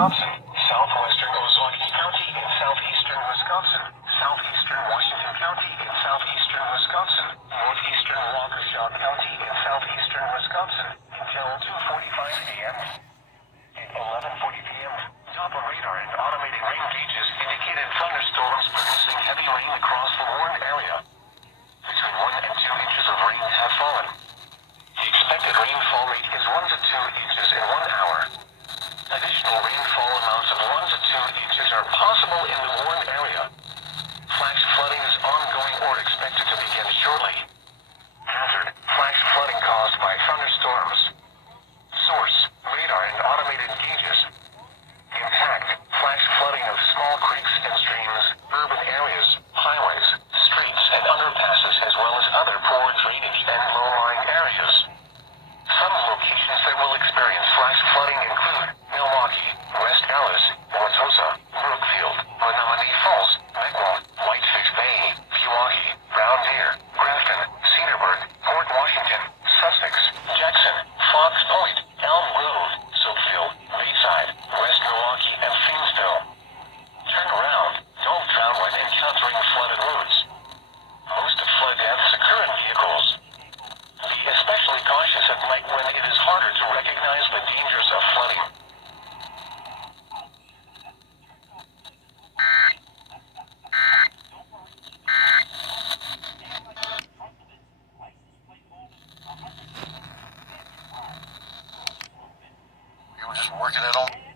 Wisconsin, southwestern Ozaukee County in southeastern Wisconsin, southeastern Washington County in southeastern Wisconsin, northeastern Waukesha County in southeastern Wisconsin until 2:45 a.m. At 11:40 p.m., Doppler radar and automated rain gauges indicated thunderstorms producing heavy rain across the warned area. Between 1 and 2 inches of rain have fallen. The expected rainfall rate is 1 to 2 inches in 1 hour. Additional rainfall amounts of 1 to 2 inches are possible in the warned area. Flash flooding is ongoing or expected to begin shortly. Hazard: flash flooding caused by thunderstorms. Source: radar and automated gauges. Impact: flash flooding of small creeks and streams, urban areas, highways, streets and underpasses, as well as other poor drainage and low-lying areas. Some locations that will experience flash flooding include Milwaukee, West Allis, Wautosa, Brookfield, Menominee Falls, Mequon, Whitefish Bay, Pewaukee, Brown Deer, Grafton, Cedarburg, Port Washington, Sussex, Jackson, Fox Point, Elm Grove, Soapville, Bayside, West Milwaukee, and Fiensville. Turn around, don't drown when encountering flooded roads. Most flood deaths occur in vehicles. Be especially cautious at night when it is harder to recognize the dangers of flooding. You were just working it on?